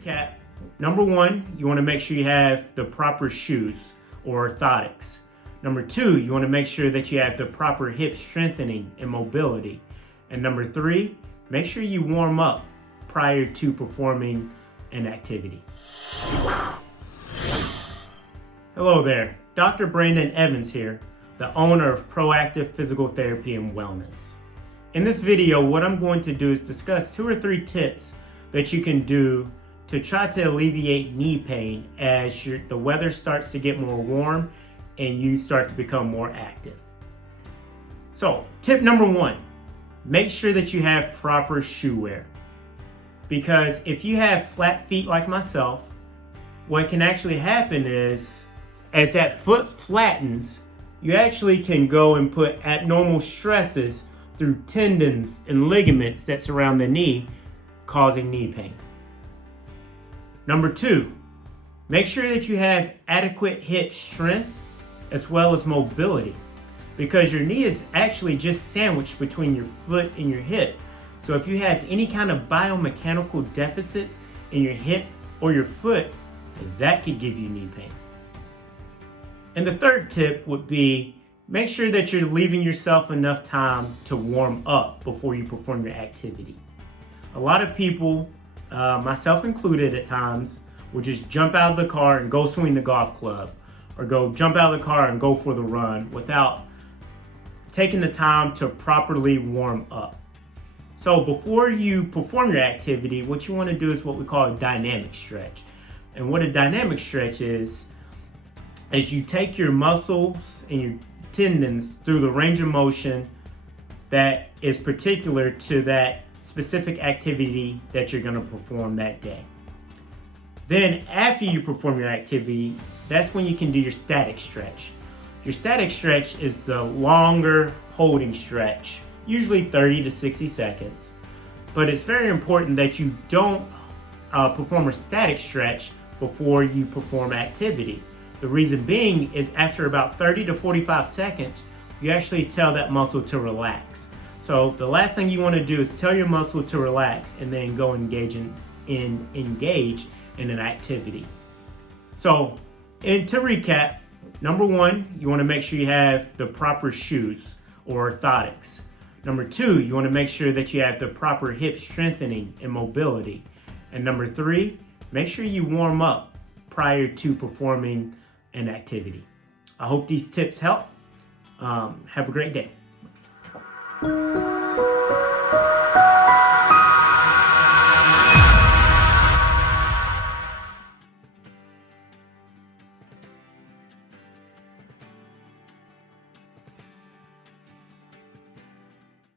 recap, number one, you want to make sure you have the proper shoes or orthotics. Number two, you want to make sure that you have the proper hip strengthening and mobility. And number three, make sure you warm up prior to performing an activity. Hello there, Dr. Brandon Evans here, the owner of Proactive Physical Therapy and Wellness. In this video, what I'm going to do is discuss 2 or 3 tips that you can do to try to alleviate knee pain as the weather starts to get more warm and you start to become more active. So, tip number 1, make sure that you have proper shoe wear. Because if you have flat feet like myself, what can actually happen is, as that foot flattens, you actually can go and put abnormal stresses through tendons and ligaments that surround the knee, causing knee pain. Number 2, make sure that you have adequate hip strength as well as mobility, because your knee is actually just sandwiched between your foot and your hip. So if you have any kind of biomechanical deficits in your hip or your foot, that could give you knee pain. And the third tip would be, make sure that you're leaving yourself enough time to warm up before you perform your activity. A lot of people, myself included at times, will just jump out of the car and go swing the golf club, or go jump out of the car and go for the run without taking the time to properly warm up. So before you perform your activity, what you want to do is what we call a dynamic stretch. And what a dynamic stretch is you take your muscles and your tendons through the range of motion that is particular to that specific activity that you're going to perform that day. Then after you perform your activity, that's when you can do your static stretch. Your static stretch is the longer holding stretch, usually 30 to 60 seconds. But it's very important that you don't perform a static stretch before you perform activity. The reason being is after about 30 to 45 seconds, you actually tell that muscle to relax. So the last thing you want to do is tell your muscle to relax and then go engage in an activity. So, and to recap, number 1, you want to make sure you have the proper shoes or orthotics. Number 2, you want to make sure that you have the proper hip strengthening and mobility. And number 3, make sure you warm up prior to performing an activity. I hope these tips help. Have a great day.